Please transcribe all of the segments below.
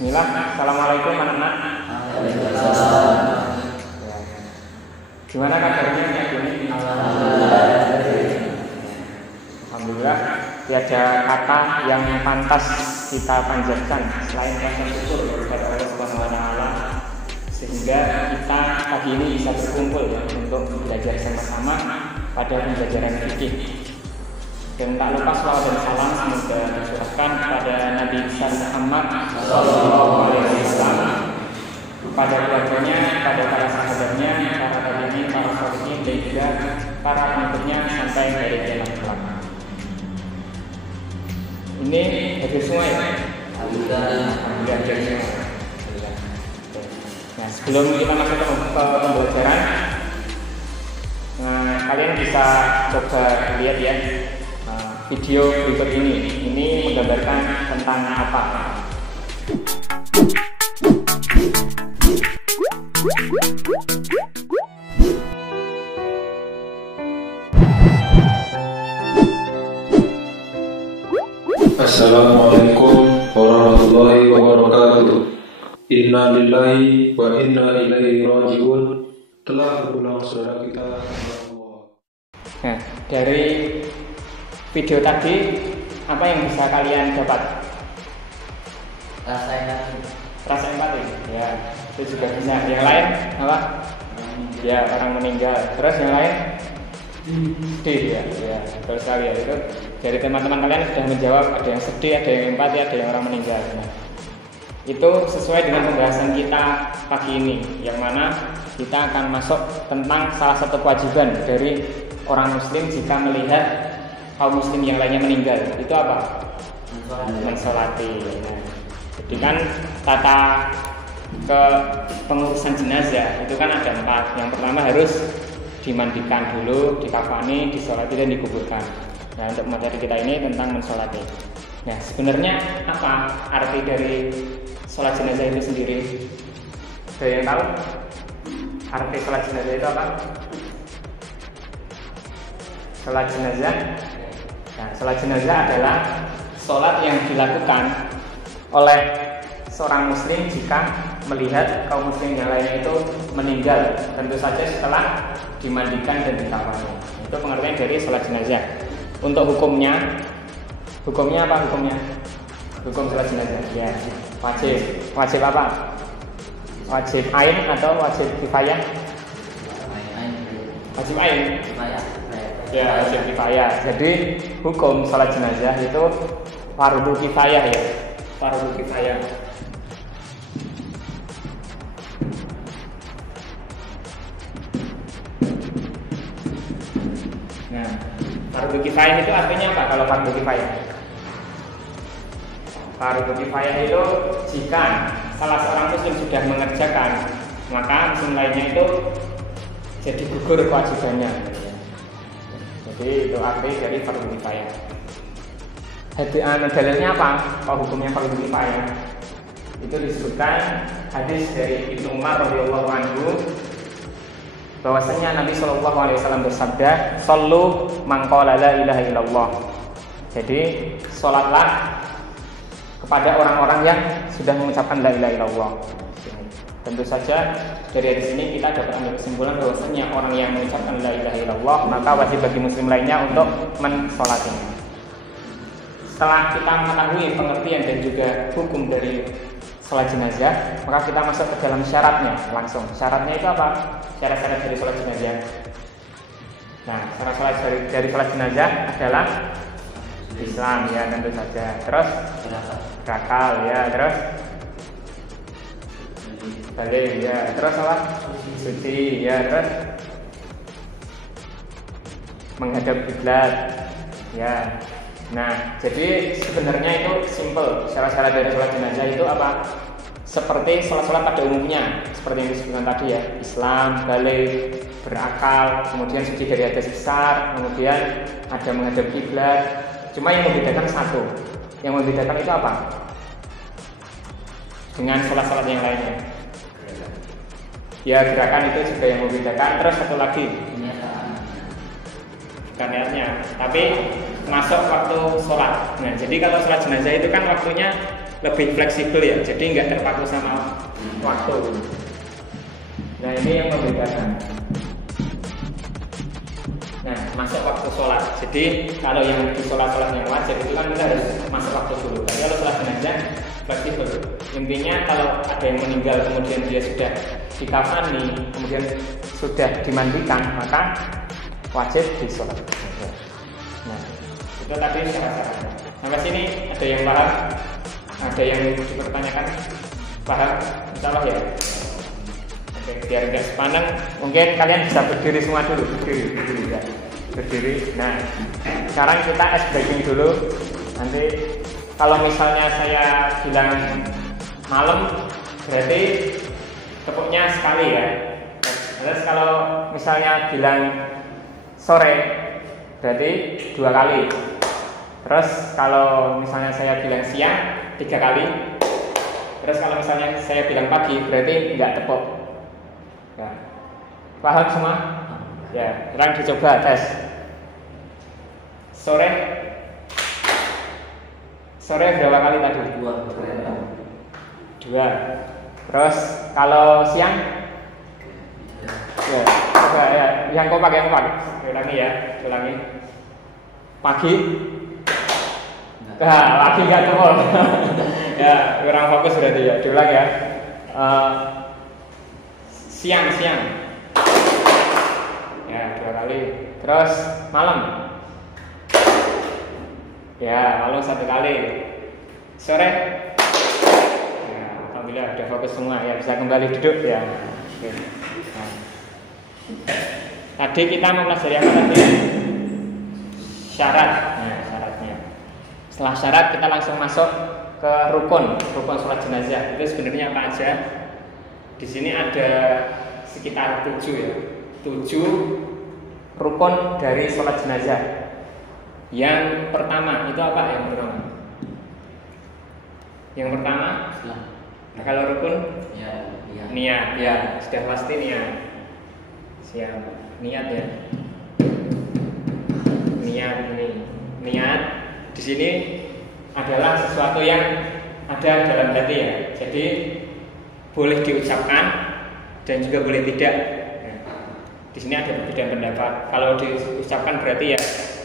Bismillah, assalamualaikum anak-anak. Gimana kabarnya hari ini? Alhamdulillah, tiada kata yang pantas kita panjatkan selain rasa syukur kepada Allah Subhanahu wa Ta'ala, sehingga kita pagi ini bisa berkumpul ya, untuk belajar sama-sama pada pembelajaran fikih. Dan tak lupa salawat dan salam semoga dicurahkan kepada Nabi besar Muhammad SAW, pada keluarganya, pada para sahabatnya, para tabi'in, para sholihin, dan juga para pengikutnya sampai hari kiamat kelak. Ini hadir semua ya? Alhamdulillah hadir semua. Nah, sebelum kita masuk ke pembelajaran, kalian bisa coba lihat ya video berikut ini menggambarkan tentang apa? Assalamualaikum warahmatullahi wabarakatuh. Inna lillahi wa inna ilaihi raji'un. Telah berulang saudara kita. Nah, dari video tadi apa yang bisa kalian dapat? Rasa empati. Ya, itu juga bisa. Yang lain apa? Ya, orang meninggal. Terus yang lain? Sedih ya. Ya, betul sekali ya. Itu dari teman-teman kalian sudah menjawab, ada yang sedih, ada yang empati, ada yang orang meninggal. Nah, itu sesuai dengan pembahasan kita pagi ini, yang mana kita akan masuk tentang salah satu kewajiban dari orang muslim jika melihat kaum muslim yang lainnya meninggal. Itu apa? Mensolati. Nah, jadi kan tata ke pengurusan jenazah itu kan ada 4. Yang pertama harus dimandikan dulu, dikafani, disolati dan dikuburkan. Nah, untuk materi kita ini tentang mensolati. Nah, sebenarnya apa arti dari sholat jenazah itu sendiri? Ada yang tahu? Arti sholat jenazah itu apa? Sholat jenazah. Nah, sholat jenazah adalah sholat yang dilakukan oleh seorang muslim jika melihat kaum muslim yang lain itu meninggal, tentu saja setelah dimandikan dan dikafani. Itu pengertian dari sholat jenazah. Untuk hukumnya apa hukumnya? Hukum sholat jenazah ya wajib apa? Wajib ain atau wajib kifayah? Wajib ain. Ya, wajib kifayah. Jadi hukum sholat jenazah itu fardu kifayah ya, fardu kifayah. Nah, fardu kifayah itu artinya apa? Kalau fardu kifayah, fardu kifayah itu jika salah seorang muslim sudah mengerjakan, maka muslim lainnya itu jadi gugur kewajibannya. Jadi itu arti dari fardu kifayah. Dalilnya apa? Kalau hukumnya fardu kifayah itu disebutkan hadis dari Ibnu Umar radhiyallahu anhu bahwasanya Nabi Shallallahu Alaihi Wasallam bersabda, "Shallu man qala la ilaha illallah." Jadi sholatlah kepada orang-orang yang sudah mengucapkan la ilaha illallah. Tentu saja dari hadis ini kita dapat ambil kesimpulan bahwasanya orang yang mengucapkan la ilaha illallah maka wajib bagi muslim lainnya untuk mensolatinya. Setelah kita mengetahui pengertian dan juga hukum dari sholat jenazah, maka kita masuk ke dalam syaratnya langsung. Syaratnya itu apa? Syarat-syarat dari sholat jenazah. Nah, syarat-syarat dari sholat jenazah adalah Islam ya, tentu saja. Terus berakal ya, terus balik ya, terus apa? Suci ya, terus menghadap kiblat ya. Nah, jadi sebenarnya itu simple. Syarat-syarat dari sholat jenazah itu apa? Seperti sholat-sholat pada umumnya, seperti yang disebutkan tadi ya, Islam, balik, berakal, kemudian suci dari hadas besar, kemudian ada menghadap kiblat. Cuma yang membedakan satu. Yang membedakan itu apa? Dengan sholat-sholat yang lainnya. Ya, gerakan itu juga yang membedakan. Terus satu lagi, bukan niatnya, tapi masuk waktu sholat. Nah, jadi kalau sholat jenazah itu kan waktunya lebih fleksibel ya, jadi nggak terpaku sama waktu. Nah ini yang membedakan. Nah masuk waktu sholat. Jadi kalau yang di sholat yang wajib itu kan kita harus masuk waktu dulu. Tapi kalau sholat jenazah fleksibel. Intinya kalau ada yang meninggal kemudian dia sudah dikafani, kemudian sudah dimandikan, maka wajib disolat. Nah itu tadi syarat-syaratnya. Sampai sini ada yang paham? Ada yang dipertanyakan? Paham? Insyaallah ya. Oke, biar nggak sepaneng, mungkin kalian bisa berdiri semua dulu, berdiri ya. Berdiri. Nah, sekarang kita ice breaking dulu. Nanti kalau misalnya saya bilang malam, berarti tepuknya sekali ya. Terus kalau misalnya bilang sore, berarti 2 kali. Terus kalau misalnya saya bilang siang 3 kali. Terus kalau misalnya saya bilang pagi, berarti enggak tepuk. Ya. Paham semua? Ya, sekarang dicoba tes. Sore berapa kali tadi? 2. Terus kalau siang? Ya, coba ya. Yang kompak. Ulangi. Pagi? Nah, lagi nggak tepuk. Ya, kurang fokus berarti ya. Diulang ya. Siang. Ya, 2 kali. Terus malam. Ya, lalu 1 kali. Sore. Ya, alhamdulillah sudah fokus semua ya, bisa kembali duduk ya. Oke. Nah. Tadi kita mempelajari apa tadi? Syarat. Nah, syaratnya. Setelah syarat kita langsung masuk ke rukun sholat jenazah. Itu sebenarnya apa aja? Di sini ada sekitar 7 ya. 7 rukun dari sholat jenazah. Yang pertama itu apa Yang pertama? Nah, kalau rukun? Niat. Ya, sudah pasti niat. Siap. Niat ya. Niat di sini adalah sesuatu yang ada dalam hati ya. Jadi boleh diucapkan dan juga boleh tidak. Nah, di sini ada perbedaan pendapat. Kalau diucapkan berarti ya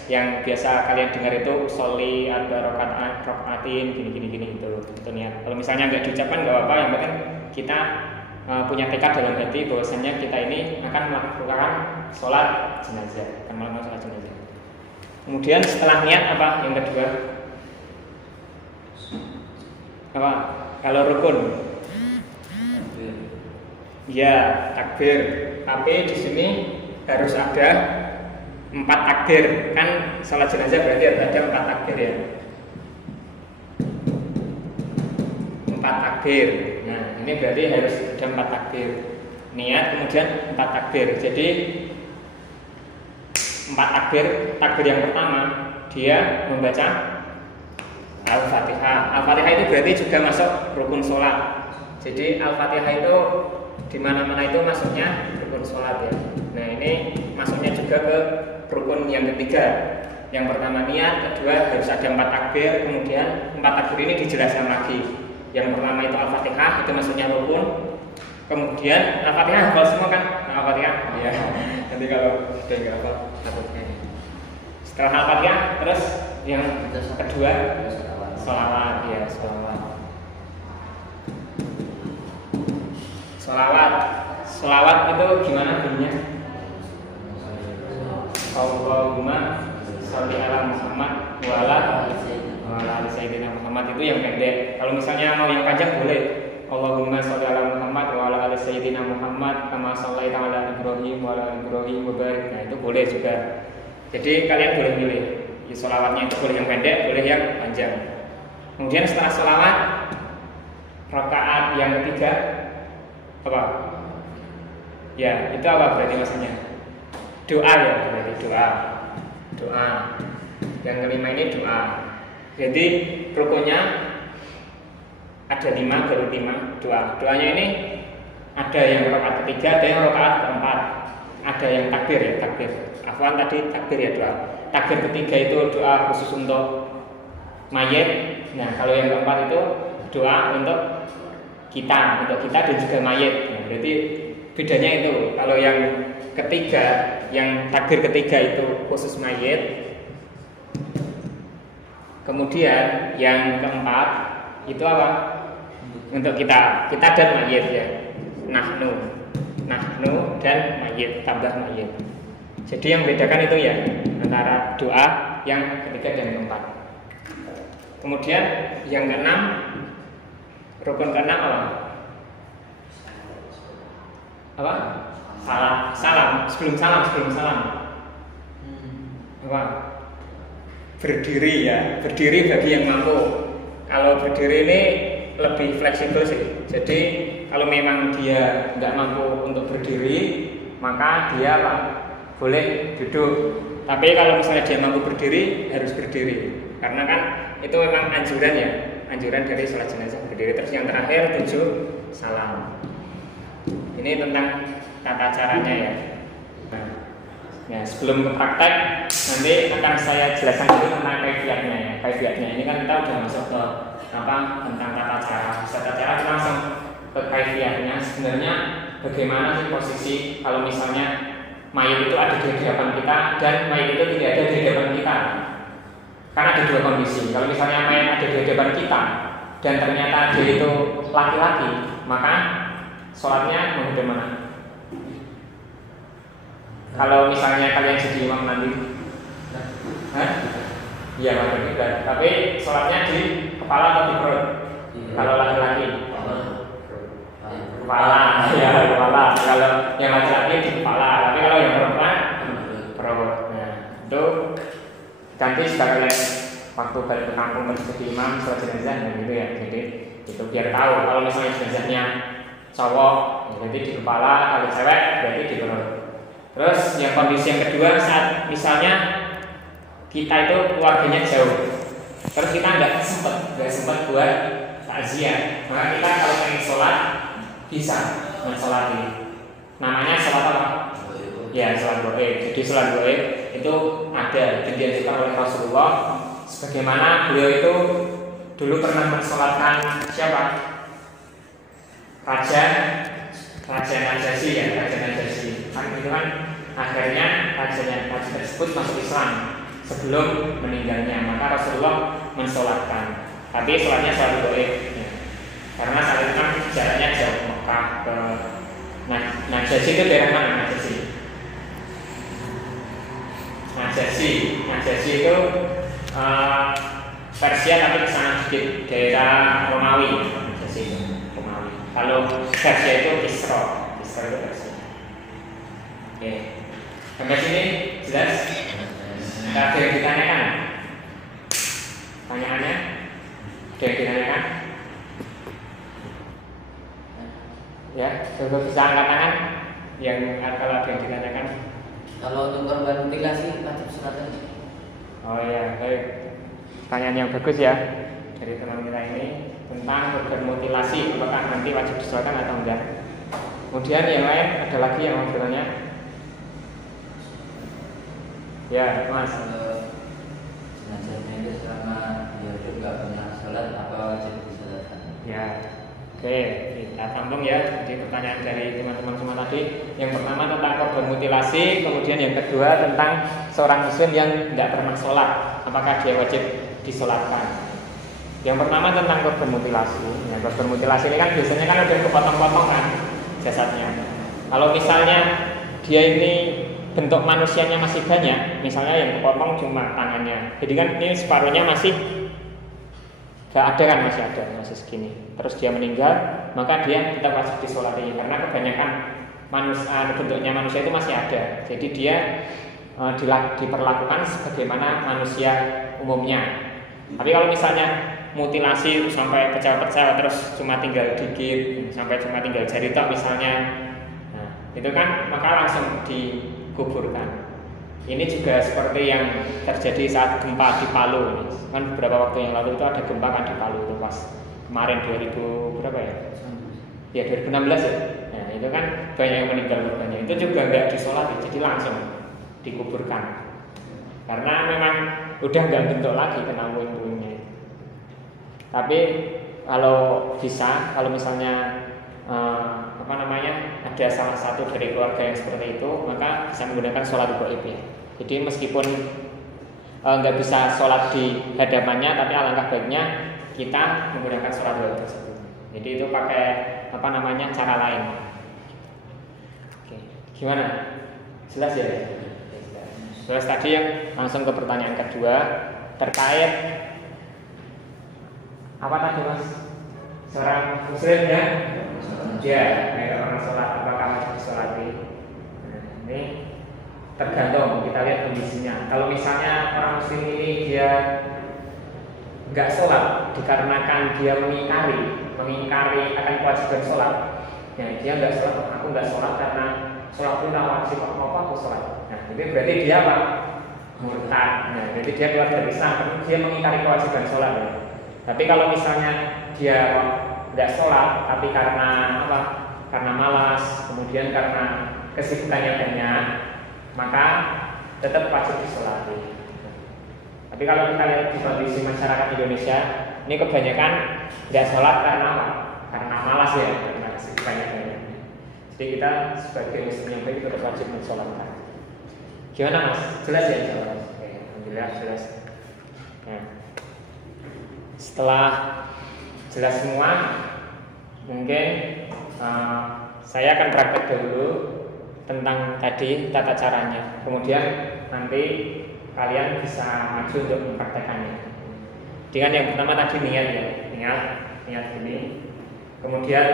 yang biasa kalian dengar itu sholli ada rokaatin gini itu niat. Kalau misalnya nggak diucapkan nggak apa-apa, yang penting kita punya tekad dalam hati bahwasanya kita ini akan melakukan sholat jenazah, Kemudian setelah niat apa yang kedua? Apa? Kalau rukun? Ya, takbir. Tapi di sini harus ada 4 takbir. Kan sholat jenazah berarti ada 4 takbir ya. 4 takbir. Nah, ini berarti harus ada 4 takbir. Niat kemudian 4 takbir. Jadi 4 takbir. Takbir yang pertama dia membaca Al-Fatihah. Al-Fatihah itu berarti juga masuk rukun sholat. Jadi Al-Fatihah itu di mana-mana itu masuknya rukun sholat ya. Nah ini masuknya juga ke rukun yang ketiga. Yang pertama niat, kedua harus ada 4 takbir, kemudian 4 takbir ini dijelaskan lagi. Yang pertama itu Al-Fatihah, itu masuknya rukun. Kemudian Al-Fatihah hafal semua kan? Al-Fatihah ya. Nanti kalau sudah nggak hafal takutnya. Setelah Al-Fatihah terus yang kedua sholawat ya, sholawat itu gimana bunyinya? Allahumma sholli ala Muhammad wa ala ali sayyidina Muhammad, itu yang pendek. Kalau misalnya mau yang panjang boleh Allahumma sholli ala Muhammad wa ala ali sayyidina Muhammad kama shallaita ala Ibrahim wa ala Ibrahim wa barik. Nah itu boleh juga. Jadi kalian boleh pilih. Ya, sholawatnya itu boleh yang pendek, boleh yang panjang. Kemudian setelah sholawat rakaat yang ketiga apa? Ya itu apa berarti maksudnya? Doa ya, berarti doa. Yang kelima ini doa. Jadi rukunnya ada 5 dari 5 doa. Doanya ini ada yang rakaat ketiga, ada yang rakaat keempat, ada yang takbir ya, takbir. Afwan tadi takbir ya doa. Takbir ketiga itu doa khusus untuk mayit. Nah kalau yang keempat itu doa untuk kita dan juga mayit. Nah, berarti bedanya itu. Kalau yang ketiga, yang takbir ketiga itu khusus mayit. Kemudian yang keempat itu apa? Untuk kita dan mayit ya. Nahnu dan mayit, tambah mayit. Jadi yang membedakan itu ya antara doa yang ketiga dan keempat. Kemudian yang keenam, rukun keenam apa? Salam. Sebelum salam. Apa? Berdiri ya. Berdiri bagi yang mampu. Kalau berdiri ini lebih fleksibel sih. Jadi kalau memang dia nggak mampu untuk berdiri, maka dia boleh duduk. Tapi kalau misalnya dia mampu berdiri, harus berdiri. Karena kan itu memang anjuran dari sholat jenazah berdiri. Terus yang terakhir 7 salam. Ini tentang tata caranya ya. Nah, sebelum ke praktek nanti akan saya jelaskan dulu tentang kaifiatnya ya. Kaifiatnya ini kan kita udah masuk ke tentang tata cara. Tata cara kita langsung ke kaifiatnya. Sebenarnya bagaimana sih posisi kalau misalnya mayit itu ada di hadapan kita dan mayit itu tidak ada di hadapan kita. Karena ada dua kondisi. Kalau misalnya mayit ada di hadapan kita dan ternyata dia itu laki-laki, maka sholatnya menghadap mana? Kalau misalnya kalian jadi imam nanti, iya menghadap kiblat. Tapi sholatnya di kepala atau di perut? Kalau laki-laki, kepala. Kalau yang laki-laki di kepala. Tapi kalau yang perempuan, perut. Nah, itu nanti sudah kalian waktu balik ke kampung menjadi imam sholat jenazah dan gitu ya. Jadi itu biar tahu kalau misalnya jenazahnya cowok, jadi di kepala, kalau cewek berarti di perut. Terus yang kondisi yang kedua saat misalnya kita itu keluarganya jauh, terus kita nggak sempat buat takziah, maka kita kalau ingin sholat bisa mensolati. Namanya sholat apa? Ya sholat goib. Jadi sholat goib itu ada diajarkan oleh Rasulullah. Sebagaimana beliau itu dulu pernah mensolatkan siapa? Raja Najasyi ya, Raja Najasyi. Kan itu kan akhirnya raja tersebut masuk Islam sebelum meninggalnya, maka Rasulullah mensolatkan. Tapi sholatnya sholat goib ya. Karena saat itu kan jaraknya jauh Mekah ke Najasyi itu daerah mana Najasyi? Najasyi itu Persia tapi kesana sedikit daerah Romawi. Najasyi itu Romawi. Kalau Persia itu Isra itu Persia. Oke. Sampai sini jelas? Ada yang ditanyakan? Pertanyaannya? Ada yang ditanyakan? Ya, coba bisa angkat tangan yang kalau ada yang ditanyakan. Kalau untuk korban mutilasi wajib sholat aja. Oh ya, baik. Pertanyaan yang bagus ya dari teman kita ini tentang korban mutilasi, apakah nanti wajib disolatkan atau enggak. Kemudian yang lain ada lagi yang mau bertanya? Ya, Mas. Jenazahnya itu selama dia juga pernah sholat, apa wajib disolatkan? Ya, oke, kita sambung ya. Jadi pertanyaan dari teman-teman semua tadi, yang pertama tentang korban mutilasi, kemudian yang kedua tentang seorang muslim yang tidak pernah sholat, apakah dia wajib disolatkan. Yang pertama tentang korban mutilasi. Ya, korban mutilasi ini kan biasanya kan udah kepotong-potong kan jasadnya. Kalau misalnya dia ini bentuk manusianya masih banyak, misalnya yang kepotong cuma tangannya, jadi kan ini separuhnya masih gak ada kan, masih segini. Terus dia meninggal, maka dia kita wajib disolati karena kebanyakan bentuknya manusia itu masih ada. Jadi dia diperlakukan sebagaimana manusia umumnya. Tapi kalau misalnya mutilasi sampai pecah-pecah terus cuma tinggal dikit, sampai cuma tinggal jari tok misalnya, nah, itu kan maka langsung dikuburkan. Ini juga seperti yang terjadi saat gempa di Palu. Kan beberapa waktu yang lalu itu ada gempa kan di Palu itu pas kemarin 2000 berapa ya? Ya 2016 ya. Nah, itu kan banyak yang meninggal korbannya. Itu juga nggak disolati, jadi langsung dikuburkan. Karena memang udah nggak bentuk lagi kena puing-puingnya. Tapi kalau bisa, kalau misalnya ada salah satu dari keluarga yang seperti itu, maka bisa menggunakan sholat gaib ya. Jadi meskipun nggak bisa sholat di hadapannya, tapi alangkah baiknya kita menggunakan sholat gaib tersebut. Jadi itu pakai cara lain. Oke, gimana? Jelas ya? Jelas tadi yang langsung ke pertanyaan kedua terkait apa tadi mas? Seorang muslim ya? Ya, kayak orang sholat apakah masih disolati? Nah, ini tergantung, kita lihat kondisinya. Kalau misalnya orang muslim ini dia nggak sholat dikarenakan dia mengingkari akan kewajiban sholat, ya dia nggak sholat, aku nggak sholat karena sholat itu wajib, apa aku sholat. Nah, itu berarti dia apa? Murtad. Nah, berarti dia keluar dari Islam karena dia mengingkari kewajiban sholat. Ya. Tapi kalau misalnya dia nggak sholat, tapi karena apa? Karena malas, kemudian karena kesibukannya banyak, maka tetap wajib disolati. Tapi kalau kita lihat di kondisi masyarakat Indonesia, ini kebanyakan nggak sholat karena apa? Karena malas ya, karena kesibukannya banyak. Jadi kita sebagai muslim yang baik tetap wajib mensolatkan. Gimana mas? Jelas ya jawab? Oke, alhamdulillah jelas. Nah, setelah jelas semua, mungkin saya akan praktek dulu tentang tadi tata caranya. Kemudian nanti kalian bisa maju untuk mempraktekannya. Dengan yang pertama tadi niat ya, niat ini. Kemudian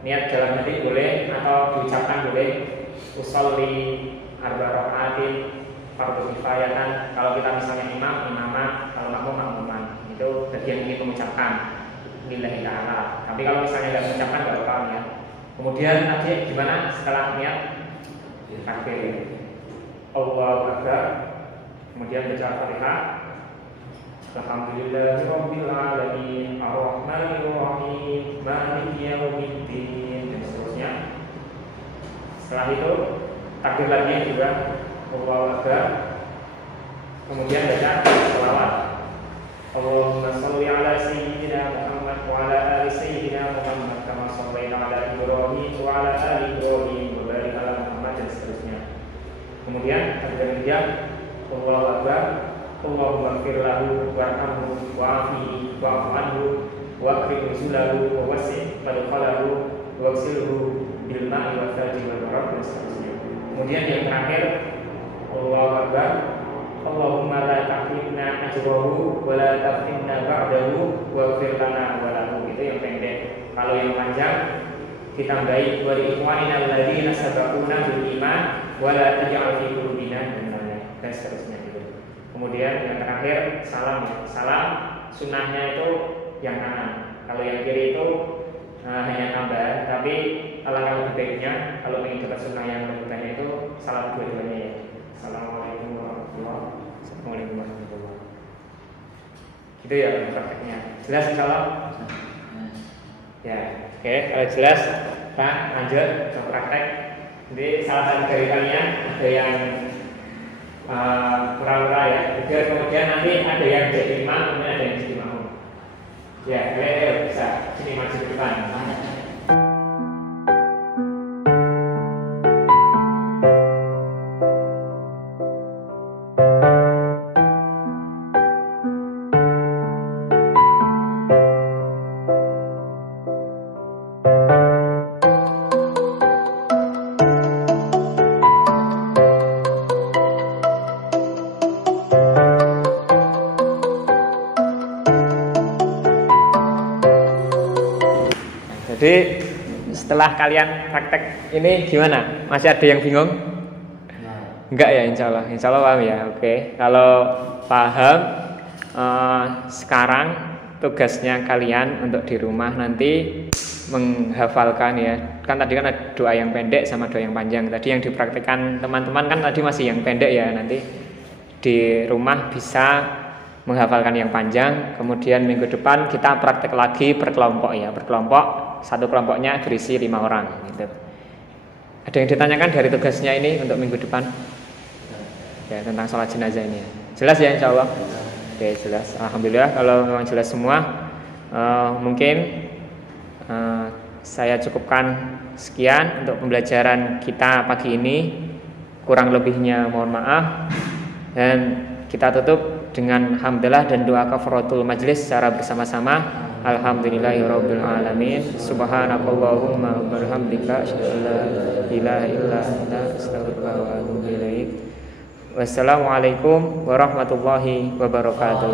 niat dalam hati boleh atau diucapkan boleh. Usolli arba rakaatin fardhu kifayatan. Kalau kita misalnya imam, kalau makmum makmuman. Itu bagian ini mengucapkan lillahi ta'ala. Tapi kalau misalnya nggak mengucapkan nggak apa-apa ya. Kemudian tadi gimana setelah niat? Takbir. Allahu Akbar. Kemudian baca Al-Fatihah. Alhamdulillahirabbil alamin arrahmanir rahim maliki yaumiddin dan seterusnya. Setelah itu takbir lagi juga Allahu Akbar. Kemudian baca selawat. Allahumma shalli ala sayyidina Muhammad wa ala ali sayyidina Muhammad kama shallaita ala Ibrahim wa ala ali Ibrahim wa barik ala Muhammad dan seterusnya. Kemudian takbir yang Allahu Akbar. Allahumma ighfir lahu warhamhu wa'afihi wa'fu anhu wa'akrim nuzulahu wa wasi' madkhalahu wa'ghsilhu bil ma'i wal thalji wal barad dan seterusnya. Kemudian yang terakhir Allahu Akbar. Allahumma la tahrimna ajrahu wa la taftinna ba'dahu waghfir lana wa lahu. Itu yang pendek. Kalau yang panjang ditambahi wa li ikhwanina alladziina sabaquna bil iman wa la taj'al fi qulubina dan seterusnya gitu. Kemudian yang terakhir salam. Salam sunnahnya itu yang kanan. Kalau yang kiri itu hanya tambah. Tapi alangkah lebih baiknya kalau ingin dapat sunnah yang lebih banyak itu salam dua-duanya ya. Assalamualaikum warahmatullahi wabarakatuh. Assalamualaikum warahmatullahi wabarakatuh. Gitu ya prakteknya. Jelas insyaallah? Ya, oke, kalau jelas kita lanjut ke praktek. Jadi salah satu dari kalian ada yang pura-pura ya. Kemudian nanti ada yang jadi imam, kemudian ada yang jadi makmum. Ya, kalian bisa sini maju ke depan. Jadi setelah kalian praktek ini gimana? Masih ada yang bingung? Enggak ya, insya Allah paham ya. Oke, kalau paham, sekarang tugasnya kalian untuk di rumah nanti menghafalkan ya. Kan tadi kan ada doa yang pendek sama doa yang panjang. Tadi yang dipraktekkan teman-teman kan tadi masih yang pendek ya. Nanti di rumah bisa menghafalkan yang panjang. Kemudian minggu depan kita praktek lagi berkelompok ya, berkelompok. Satu kelompoknya berisi 5 orang gitu. Ada yang ditanyakan dari tugasnya ini untuk minggu depan? Ya, tentang sholat jenazah ini ya. Jelas ya insya Allah? Oke, jelas. Alhamdulillah kalau memang jelas semua. Mungkin saya cukupkan sekian untuk pembelajaran kita pagi ini. Kurang lebihnya mohon maaf, dan kita tutup dengan hamdalah dan doa kafaratul majlis secara bersama-sama. Alhamdulillahirabbil alamin. Subhanakallahumma wa bihamdika asyhadu an la ilaha illa anta astaghfiruka wa atubu ilaik. Wassalamualaikum warahmatullahi wabarakatuh.